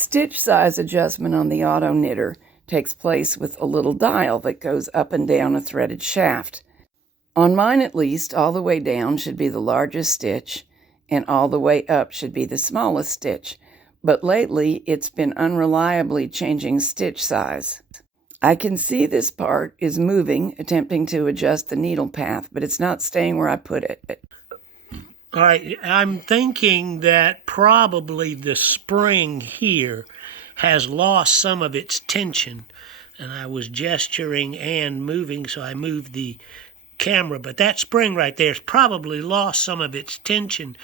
Stitch size adjustment on the auto knitter takes place with a little dial that goes up and down a threaded shaft. On mine at least, all the way down should be the largest stitch and all the way up should be the smallest stitch, but lately it's been unreliably changing stitch size. I can see this part is moving, attempting to adjust the needle path, but it's not staying where I put it. All right, I'm thinking that probably the spring here has lost some of its tension. And I was gesturing and moving, so I moved the camera. But that spring right there has probably lost some of its tension.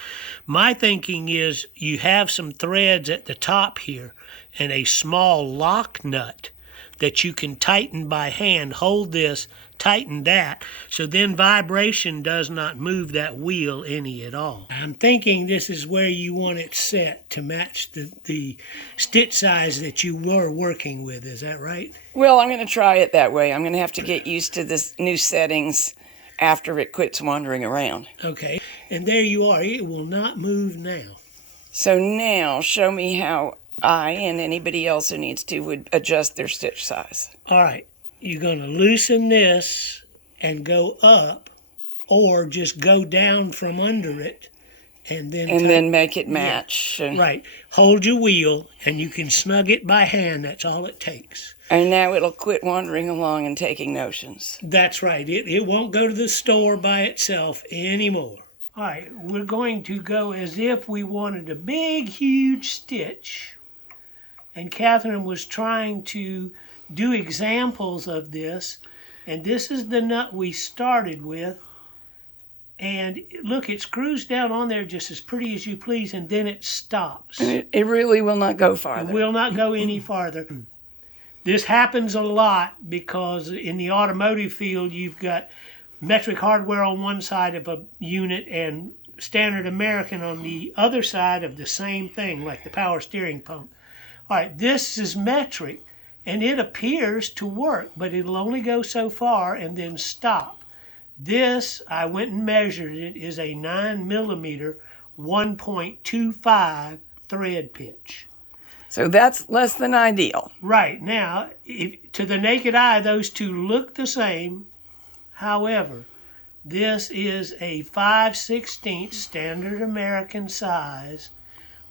My thinking is you have some threads at the top here and a small lock nut that you can tighten by hand. Hold this, tighten that, so then vibration does not move that wheel any at all. I'm thinking this is where you want it set to match the stitch size that you were working with. Is that right? Well, I'm going to try it that way. I'm going to have to get used to this new settings after it quits wandering around. Okay, and there you are. It will not move now. So now show me how I and anybody else who needs to would adjust their stitch size. All right, you're going to loosen this and go up, or just go down from under it and then make it match. Yeah. Right. Hold your wheel and you can snug it by hand. That's all it takes. And now it'll quit wandering along and taking notions. That's right. It won't go to the store by itself anymore. All right, we're going to go as if we wanted a big, huge stitch. And Catherine was trying to do examples of this. And this is the nut we started with. And look, it screws down on there just as pretty as you please, and then it stops. And it really will not go farther. It will not go any farther. This happens a lot because in the automotive field, you've got metric hardware on one side of a unit and standard American on the other side of the same thing, like the power steering pump. All right, this is metric, and it appears to work, but it'll only go so far and then stop. This, I went and measured it, is a 9mm 1.25 thread pitch. So that's less than ideal. Right. Now, to the naked eye, those two look the same. However, this is a 5/16 standard American size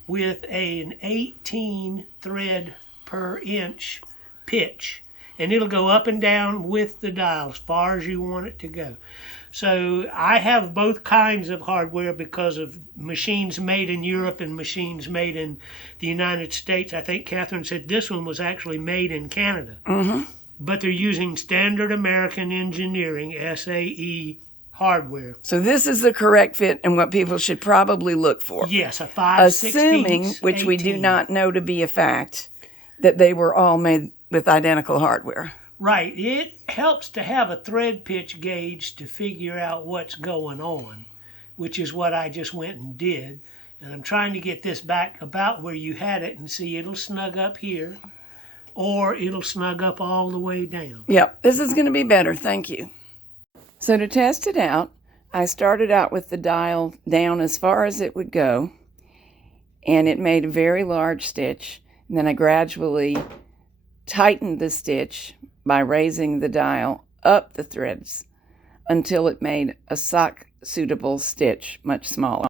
with an 18 thread per inch pitch. And it'll go up and down with the dial as far as you want it to go. So I have both kinds of hardware because of machines made in Europe and machines made in the United States. I think Catherine said this one was actually made in Canada. Mm-hmm. But they're using standard American engineering, SAE hardware. So this is the correct fit and what people should probably look for. Yes, a 5/16. Assuming, which 18. we do not know to be a fact, that they were all made with identical hardware. Right. It helps to have a thread pitch gauge to figure out what's going on, which is what I just went and did. And I'm trying to get this back about where you had it and see it'll snug up here or it'll snug up all the way down. Yep, this is going to be better. Thank you. So to test it out, I started out with the dial down as far as it would go, and it made a very large stitch. And then I gradually tightened the stitch by raising the dial up the threads until it made a sock-suitable stitch much smaller.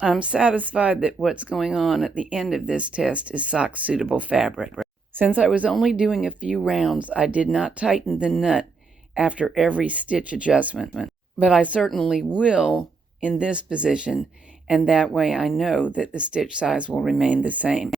I'm satisfied that what's going on at the end of this test is sock-suitable fabric. Since I was only doing a few rounds, I did not tighten the nut after every stitch adjustment, but I certainly will in this position, and that way I know that the stitch size will remain the same.